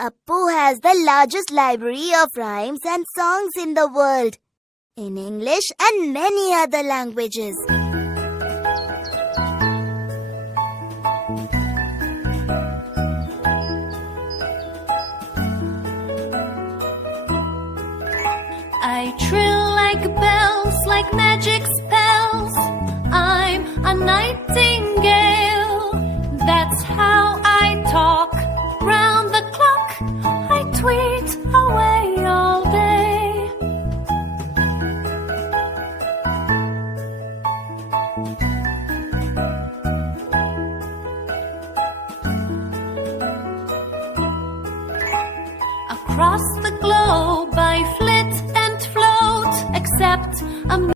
Appu has the largest library of rhymes and songs in the world, in English and many other languages.